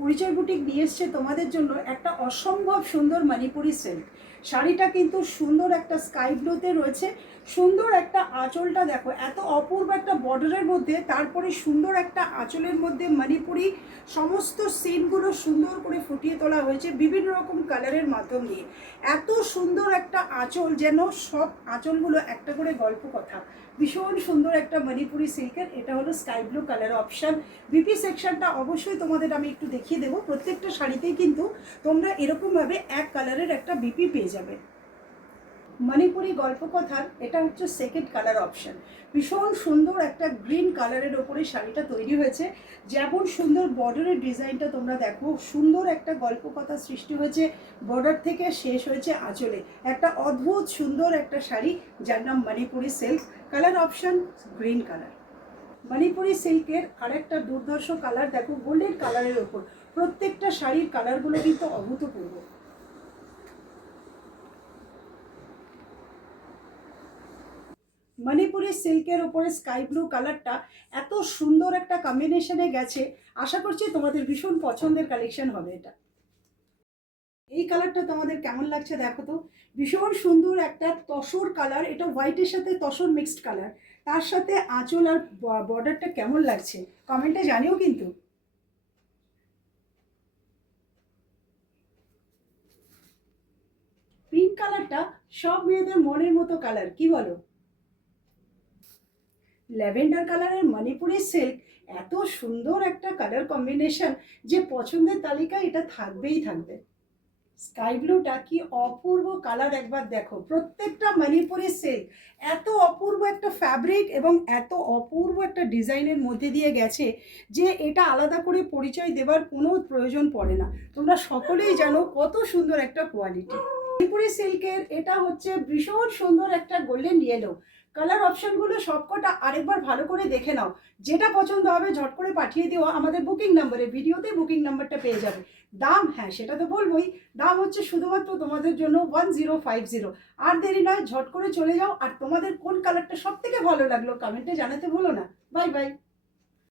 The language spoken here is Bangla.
পরিচয় বুটিক নিয়ে এসছে তোমাদের জন্য একটা অসম্ভব সুন্দর মণিপুরি সিল্ক শাড়িটা। কিন্তু সুন্দর একটা স্কাই ব্লুতে রয়েছে, সুন্দর একটা আঁচলটা দেখো, এত অপূর্ব একটা বর্ডারের মধ্যে, তারপরে সুন্দর একটা আঁচলের মধ্যে মণিপুরি সমস্ত সিনগুলো সুন্দর করে ফুটিয়ে তোলা হয়েছে বিভিন্ন রকম কালারের মাধ্যম দিয়ে। এত সুন্দর একটা আঁচল, যেন সব আঁচলগুলো একটা করে গল্প কথা। ভীষণ সুন্দর একটা মণিপুরি সিল্কের, এটা হলো sky blue colour option. BP সেকশনটা অবশ্যই তোমাদের আমি একটু দেখিয়ে দেবো। প্রত্যেকটা শাড়িতেই কিন্তু তোমরা এরকমভাবে এক কালারের একটা বিপি পেয়ে যাবে। মণিপুরি গল্পকথার এটা হচ্ছে সেকেন্ড কালার অপশান। ভীষণ সুন্দর একটা গ্রিন কালারের ওপরে শাড়িটা তৈরি হয়েছে। যেমন সুন্দর বর্ডারের ডিজাইনটা তোমরা দেখো, সুন্দর একটা গল্পকথা সৃষ্টি হয়েছে, বর্ডার থেকে শেষ হয়েছে আঁচলে। একটা অদ্ভুত সুন্দর একটা শাড়ি, যার নাম Manipuri silk. Colour option green colour. Manipuri সিল্কের আরেকটা দুর্ধর্ষ কালার দেখো, গোল্ডেন কালারের ওপর। প্রত্যেকটা শাড়ির কালারগুলো কিন্তু অভূতপূর্ব। মণিপুরি সিল্কের ওপরে স্কাই ব্লু কালারটা এত সুন্দর একটা কম্বিনেশনে গেছে, আশা করছি তোমাদের ভীষণ পছন্দের কালেকশন হবে এটা। এই কালারটা তোমাদের কেমন লাগছে দেখো তো। ভীষণ সুন্দর একটা তসর কালার, এটা হোয়াইটের সাথে তসর মিক্সড কালার। তার সাথে আঁচল আর বর্ডারটা কেমন লাগছে কমেন্টে জানিও কিন্তু। পিঙ্ক কালারটা সব মেয়েদের মনের মতো কালার, কি বলো? ল্যাভেন্ডার কালারের মণিপুরি সিল্ক, এত সুন্দর একটা কালার কম্বিনেশন যে পছন্দের তালিকায় এটা থাকবেই থাকবে। স্কাই ব্লুটা কি অপূর্ব কালার, একবার দেখো। প্রত্যেকটা মণিপুরি সিল্ক এত অপূর্ব একটা ফ্যাব্রিক এবং এত অপূর্ব একটা ডিজাইনের মধ্যে দিয়ে গেছে যে এটা আলাদা করে পরিচয় দেওয়ার কোনো প্রয়োজন পড়ে না। তোমরা সকলেই জানো কত সুন্দর একটা কোয়ালিটি। মণিপুরি সিল্কের এটা হচ্ছে ভীষণ সুন্দর একটা গোল্ডেন ইয়েলো কালার। অপশনগুলো সবকটা আরেকবার ভালো করে দেখে নাও, যেটা পছন্দ হবে ঝট করে পাঠিয়ে দিও আমাদের বুকিং নাম্বারে। ভিডিওতে বুকিং নাম্বারটা পেয়ে যাবে। দাম, হ্যাঁ সেটা তো বলবোই, দাম হচ্ছে শুধুমাত্র তোমাদের জন্য 1050। আর দেরি নয়, ঝট করে চলে যাও। আর তোমাদের কোন কালারটা সব থেকে ভালো লাগলো কমেন্টে জানাতে ভুলো না। Bye bye.